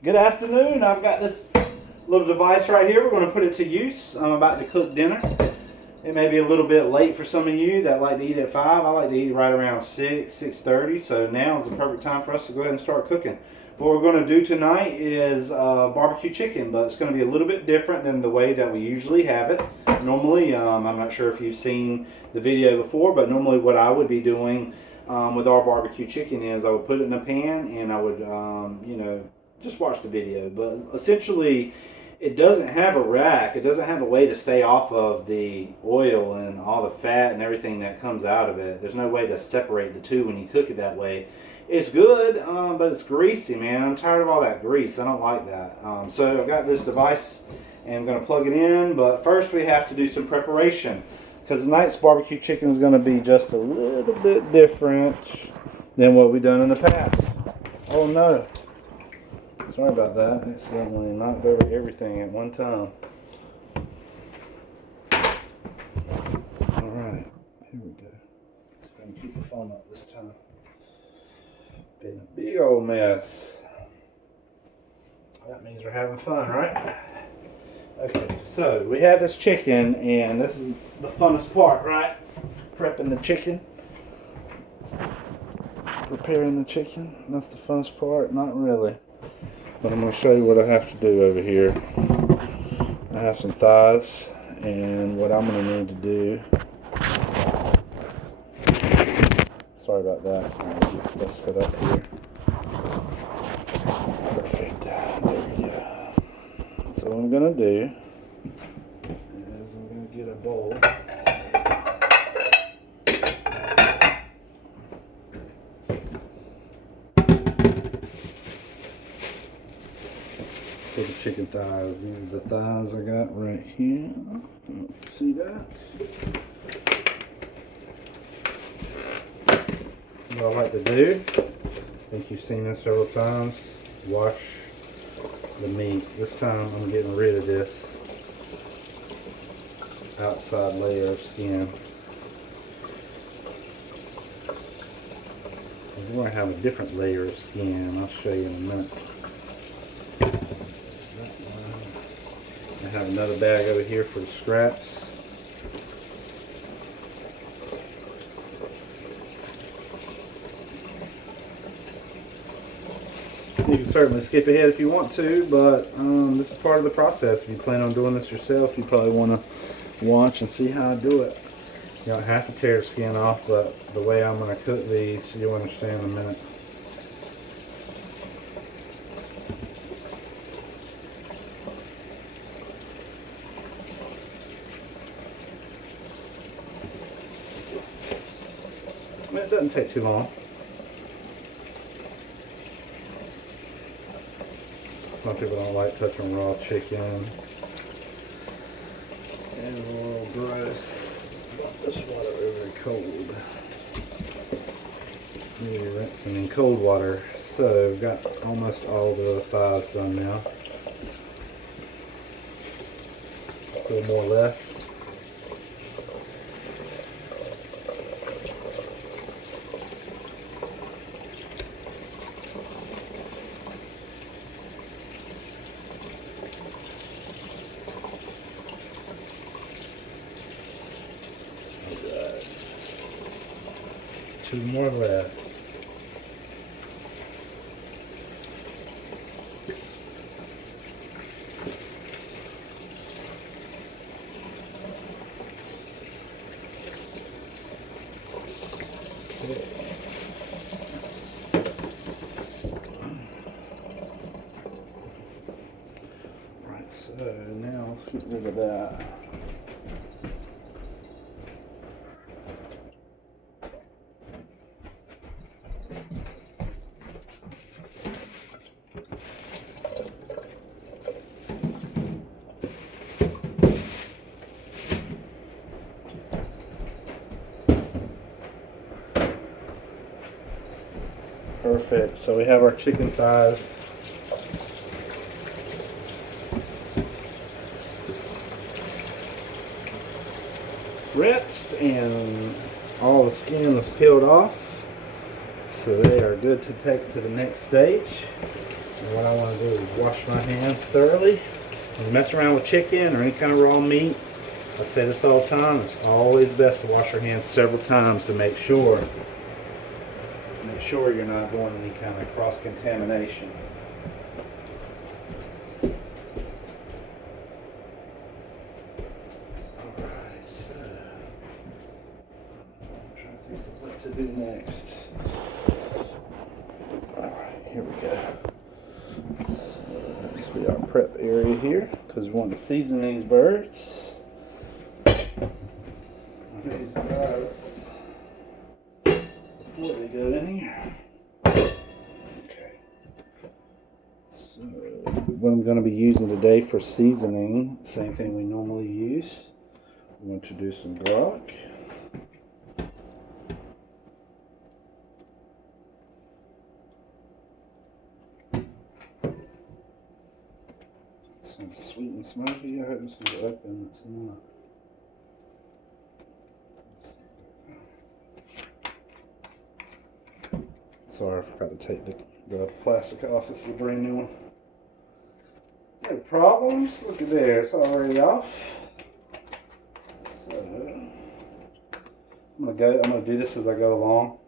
Good afternoon. I've got this little device right here. We're going to put it to use. I'm about to cook dinner. It may be a little bit late for some of you that like to eat at 5. I like to eat right around 6, 6:30. So now is the perfect time for us to go ahead and start cooking. What we're going to do tonight is barbecue chicken, but it's going to be a little bit different than the way that we usually have it. Normally, I'm not sure if you've seen the video before, but normally what I would be doing with our barbecue chicken is I would put it in a pan and I would, just watch the video. But essentially, it doesn't have a rack. It doesn't have a way to stay off of the oil and all the fat and everything that comes out of it. There's no way to separate the two when you cook it that way. It's good, but it's greasy, man. I'm tired of all that grease. I don't like that. So I've got this device and I'm going to plug it in. But first we have to do some preparation, because tonight's barbecue chicken is going to be just a little bit different than what we've done in the past. Oh no. Sorry about that. I accidentally knocked over everything at one time. Alright, here we go. Let's go and keep the phone up this time. Been a big old mess. That means we're having fun, right? Okay, so we have this chicken, and this is the funnest part, right? Prepping the chicken. Preparing the chicken. That's the funnest part? Not really. But I'm going to show you what I have to do over here. I have some thighs, and what I'm going to need to do. Sorry about that. I'm going to get stuff set up here. Perfect. There we go. So what I'm going to do is I'm going to get a bowl. For the chicken thighs. These are the thighs I got right here. See that? What I like to do, I think you've seen this several times, wash the meat. This time I'm getting rid of this outside layer of skin. We're going to have a different layer of skin. I'll show you in a minute. I have another bag over here for the scraps. You can certainly skip ahead if you want to, but this is part of the process. If you plan on doing this yourself, you probably want to watch and see how I do it. You don't have to tear the skin off, but the way I'm going to cook these, you'll understand in a minute. It doesn't take too long. Some people don't like touching raw chicken. And a little gross. This water over cold. Maybe rinsing in cold water. So we've got almost all the thighs done now. A little more left. Two more left. Okay. Right, so now let's get rid of that. Perfect. So we have our chicken thighs. Rinsed and all the skin is peeled off. So they are good to take to the next stage. And what I want to do is wash my hands thoroughly. When you mess around with chicken or any kind of raw meat, I say this all the time, it's always best to wash your hands several times to make sure you're not doing any kind of cross-contamination. Alright, so I'm trying to think of what to do next. Alright, here we go. So this will be our prep area here, because we want to season these birds. These guys before they go in here. Okay. So what I'm going to be using today for seasoning, same thing we normally use. I'm going to do some garlic. Some sweet and smoky. I hope this is open. It's not. Sorry, I forgot to take the plastic off. This is a brand new one. No problems. Look at there. It's already off. So I'm gonna do this as I go along.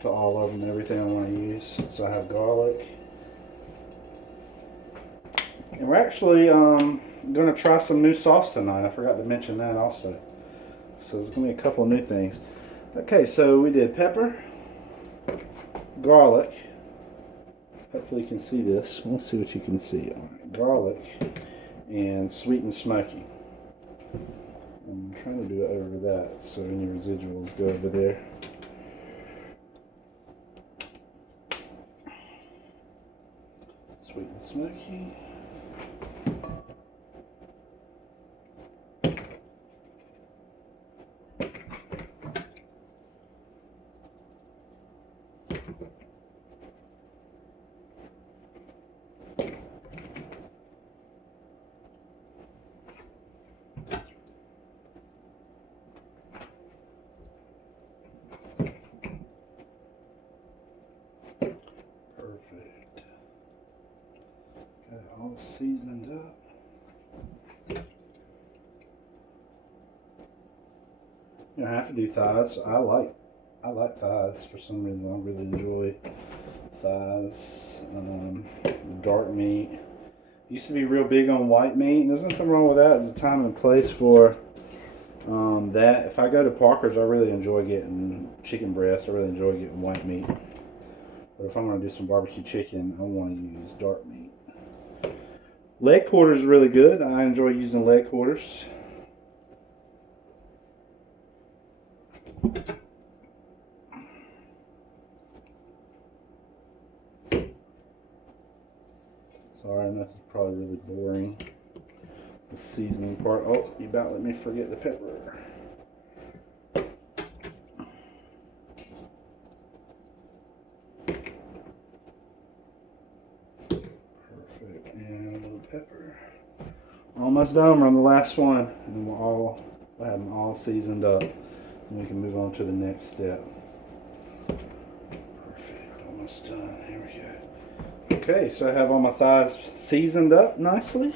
Put all of them, everything I want to use. So I have garlic. And we're actually gonna try some new sauce tonight. I forgot to mention that also. So there's gonna be a couple of new things. Okay, so we did pepper, garlic. Hopefully you can see this. Let's see what you can see. Garlic and sweet and smoky. I'm trying to do it over that so any residuals go over there. Sweet and smoky. Perfect. Got it all seasoned up. You don't have to do thighs. I like thighs for some reason. I really enjoy thighs. Dark meat. Used to be real big on white meat, and there's nothing wrong with that. There's a time and place for that. If I go to Parker's, I really enjoy getting chicken breast. I really enjoy getting white meat. But if I'm going to do some barbecue chicken, I want to use dark meat. Leg quarters is really good. I enjoy using leg quarters. Sorry, I know this is probably really boring. The seasoning part. Oh, you about let me forget the pepper. Perfect. And a little pepper. Almost done. We're on the last one. And we'll have them all seasoned up. And we can move on to the next step. Perfect. Almost done. Here we go. Okay, so I have all my thighs seasoned up nicely.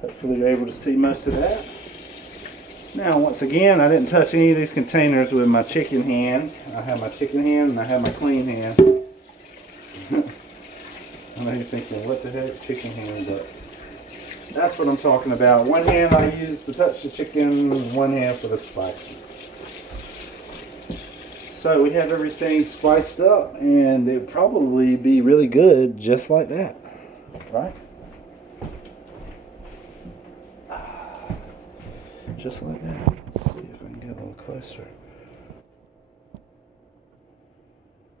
Hopefully you're able to see most of that. Now, once again, I didn't touch any of these containers with my chicken hand. I have my chicken hand and I have my clean hand. I know you're thinking, what the heck, chicken hand, but that's what I'm talking about. One hand I use to touch the chicken, one hand for the spices. So we have everything spiced up, and it'd probably be really good just like that, right? Just like that. Let's see if I can get a little closer.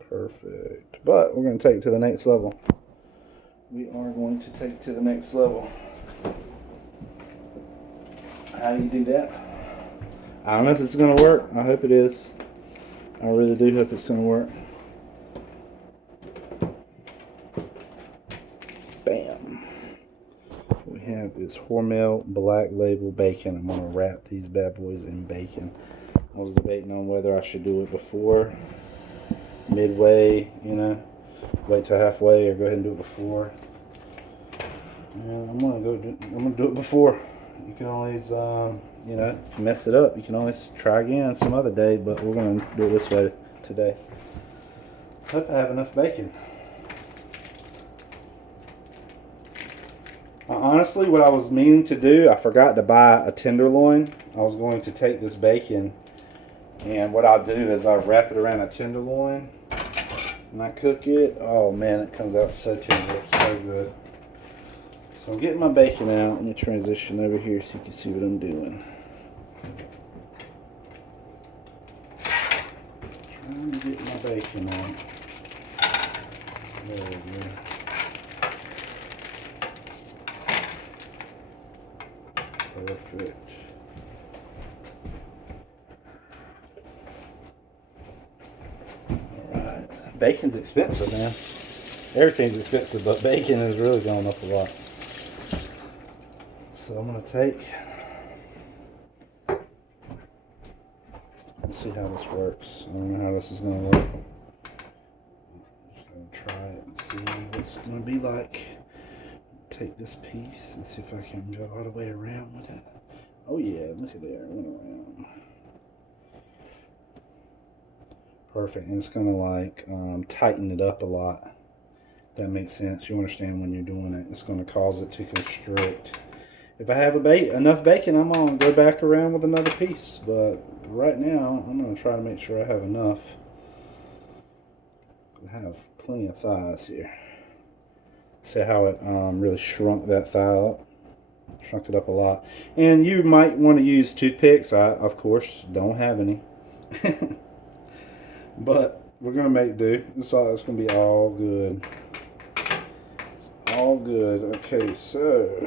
Perfect. But we're going to take it to the next level. We are going to take it to the next level. How do you do that? I don't know if this is going to work. I hope it is. I really do hope it's going to work. Bam. What we have is Hormel Black Label Bacon. I'm going to wrap these bad boys in bacon. I was debating on whether I should do it before midway, you know, wait till halfway or go ahead and do it before. And I'm gonna do it before. You can always, you know, if you mess it up, you can always try again some other day, but we're gonna do it this way today. Hope I have enough bacon. Honestly, what I was meaning to do, I forgot to buy a tenderloin. I was going to take this bacon, and what I'll do is I'll wrap it around a tenderloin, and I cook it. Oh man, it comes out so tender, so good. So I'm getting my bacon out. Let me transition over here so you can see what I'm doing. Trying to get my bacon on. There we go. Perfect. Alright. Bacon's expensive, man. Everything's expensive, but bacon is really going up a lot. So I'm going to take... Let's see how this works. I don't know how this is going to work. I'm just going to try it and see what it's going to be like. Take this piece and see if I can go all the way around with it. Oh yeah, look at there, it went around. Perfect, and it's gonna like tighten it up a lot. That makes sense. You understand when you're doing it. It's gonna cause it to constrict. If I have enough bacon, I'm gonna go back around with another piece. But right now, I'm gonna try to make sure I have enough. I have plenty of thighs here. See how it really shrunk that thigh up. Shrunk it up a lot. And you might want to use toothpicks. I, of course, don't have any. But we're going to make do. It's going to be all good. It's all good. Okay, so...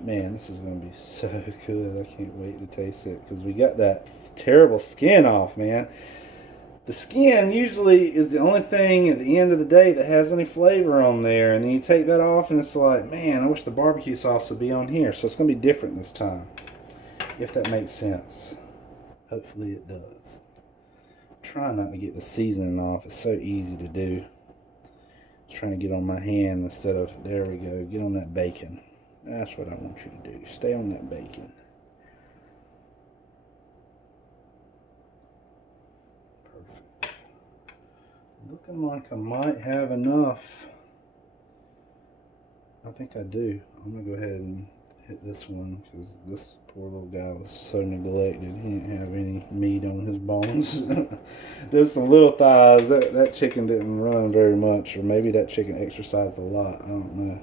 Man, this is going to be so good. I can't wait to taste it. Because we got that terrible skin off, man. The skin usually is the only thing at the end of the day that has any flavor on there. And then you take that off and it's like, man, I wish the barbecue sauce would be on here. So it's going to be different this time. If that makes sense. Hopefully it does. Try not to get the seasoning off. It's so easy to do. Just trying to get on my hand instead of, there we go, get on that bacon. That's what I want you to do. Stay on that bacon. Looking like I might have enough. I think I do. I'm going to go ahead and hit this one because this poor little guy was so neglected. He didn't have any meat on his bones. There's some little thighs. That chicken didn't run very much, or maybe that chicken exercised a lot. I don't know.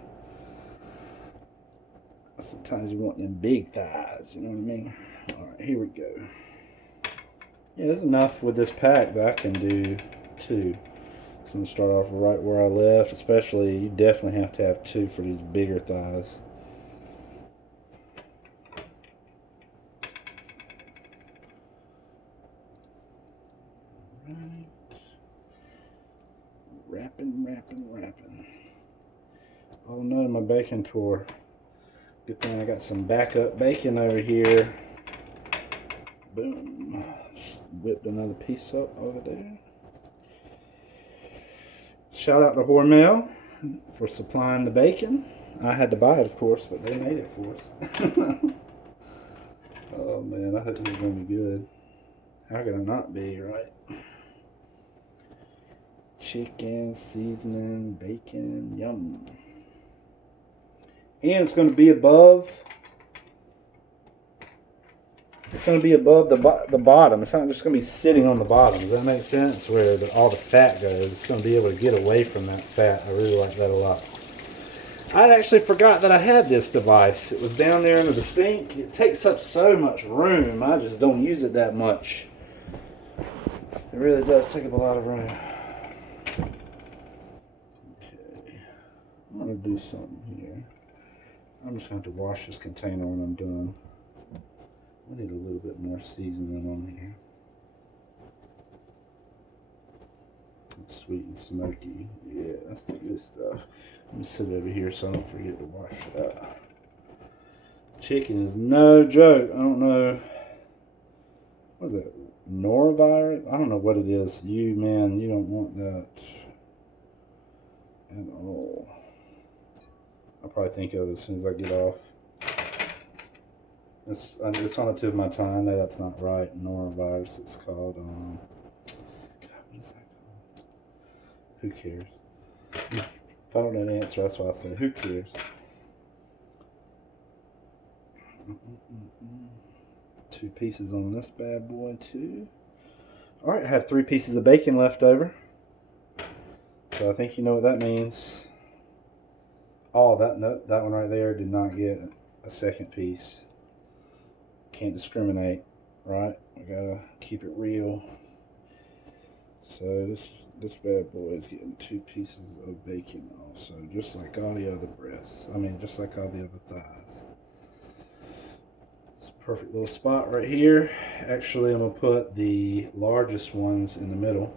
Sometimes you want them big thighs, you know what I mean? Alright, here we go. Yeah, there's enough with this pack that I can do two. So I'm going to start off right where I left. Especially, you definitely have to have two for these bigger thighs. Right. Wrapping. Oh no, my bacon tore. Good thing I got some backup bacon over here. Boom. Just whipped another piece up over there. Shout out to Hormel for supplying the bacon. I had to buy it, of course, but they made it for us. Oh man, I hope this is going to be good. How could it not be, right? Chicken, seasoning, bacon, yum. And it's going to be above. It's going to be above the bottom. It's not just going to be sitting on the bottom. Does that make sense? Where all the fat goes. It's going to be able to get away from that fat. I really like that a lot. I actually forgot that I had this device. It was down there under the sink. It takes up so much room. I just don't use it that much. It really does take up a lot of room. Okay. I'm going to do something here. I'm just going to have to wash this container when I'm done. I need a little bit more seasoning on here. It's sweet and smoky. Yeah, that's the good stuff. Let me sit over here so I don't forget to wash it up. Chicken is no joke. I don't know. What is that? norovirus. I don't know what it is. Man, you don't want that at all. I'll probably think of it as soon as I get off. It's on the tip of my tongue. I know that's not right. Norovirus. It's called. God, what is that called? Who cares? If I don't know the answer, that's why I say, who cares? Two pieces on this bad boy too. All right, I have 3 pieces of bacon left over. So I think you know what that means. Oh, that one right there did not get a second piece. Can't discriminate, right? I gotta keep it real. So this bad boy is getting 2 pieces of bacon also, just like all the other breasts. I mean, just like all the other thighs. It's a perfect little spot right here. Actually, I'm gonna put the largest ones in the middle.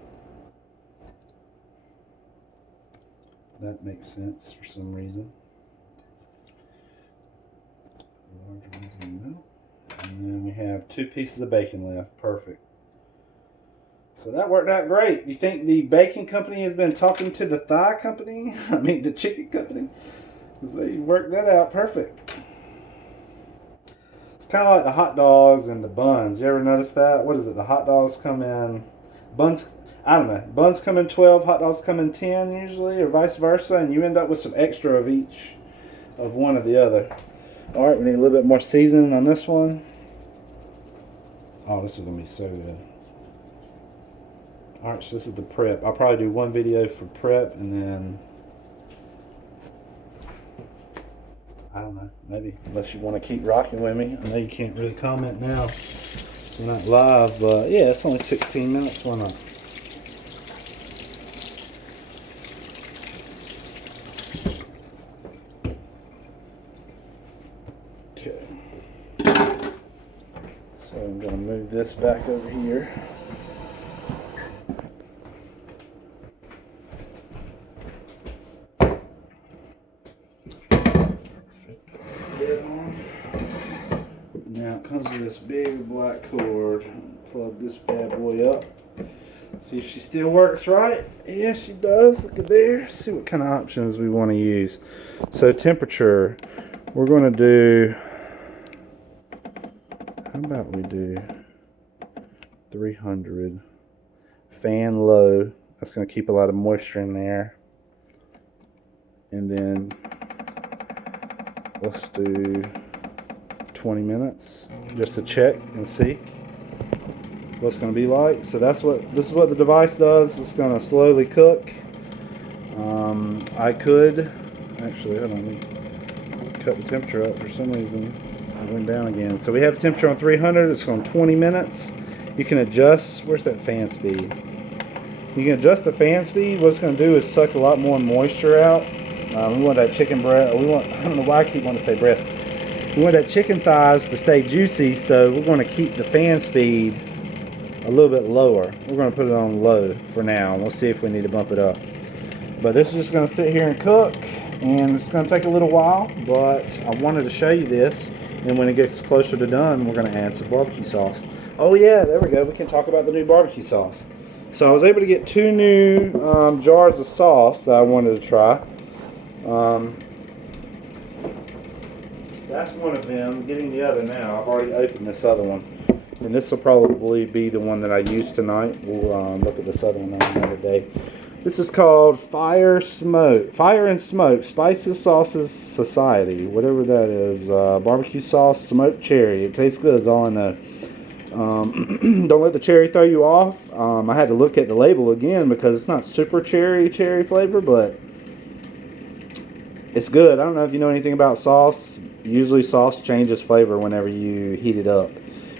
That makes sense for some reason. Larger ones in the middle. And then we have 2 pieces of bacon left. Perfect. So that worked out great. You think the bacon company has been talking to the thigh company? I mean the chicken company? Because they worked that out perfect. It's kind of like the hot dogs and the buns. You ever notice that? What is it? The hot dogs come in... Buns... I don't know. Buns come in 12, hot dogs come in 10 usually, or vice versa, and you end up with some extra of each, of one or the other. Alright, we need a little bit more seasoning on this one. Oh, this is going to be so good. Alright, so this is the prep. I'll probably do one video for prep and then... I don't know, maybe, unless you want to keep rocking with me. I know you can't really comment now. We're not live, but yeah, it's only 16 minutes. Why not? Okay. So I'm going to move this back over here. Now it comes with this big black cord. Plug this bad boy up. See if she still works right. Yeah, she does. Look at there. See what kind of options we want to use. So temperature, we're going to do, how about we do 300. Fan low. That's going to keep a lot of moisture in there. And then let's do 20 minutes just to check and see what's going to be like. So this is what the device does. It's going to slowly cook. I could actually, hold on, let me cut the temperature up. For some reason it went down again. So we have temperature on 300. It's on 20 minutes. You can adjust, where's that fan speed? You can adjust the fan speed. What it's going to do is suck a lot more moisture out. We want that chicken breast, I don't know why I keep wanting to say breast. We want that chicken thighs to stay juicy, so we're going to keep the fan speed a little bit lower. We're going to put it on low for now, and we'll see if we need to bump it up. But this is just going to sit here and cook, and it's going to take a little while, but I wanted to show you this, and when it gets closer to done, we're going to add some barbecue sauce. Oh yeah, there we go. We can talk about the new barbecue sauce. So I was able to get 2 new jars of sauce that I wanted to try. That's one of them. Getting the other now. I've already opened this other one, and this will probably be the one that I use tonight. We'll look at this other one on another day. This is called Fire and Smoke Spices Sauces Society, whatever that is. Barbecue sauce, smoked cherry. It tastes good, is all I know. Don't let the cherry throw you off. I had to look at the label again because it's not super cherry flavor, but it's good. I don't know if you know anything about sauce. Usually sauce changes flavor whenever you heat it up.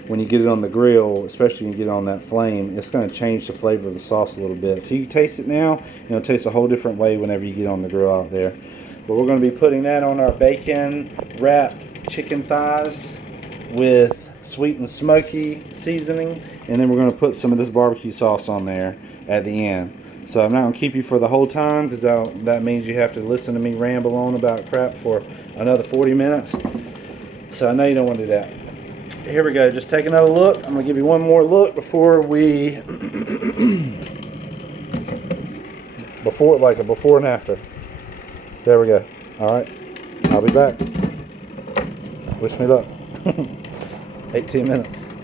When you get it on the grill, especially when you get it on that flame, it's going to change the flavor of the sauce a little bit. So you taste it now, and it'll taste a whole different way whenever you get on the grill out there. But we're going to be putting that on our bacon wrapped chicken thighs with sweet and smoky seasoning, and then we're going to put some of this barbecue sauce on there at the end. So I'm not going to keep you for the whole time, because that means you have to listen to me ramble on about crap for another 40 minutes. So I know you don't want to do that. here we go. Just take another look. I'm gonna give you one more look before we, like a before and after. There we go. All right, I'll be back. Wish me luck. 18 minutes.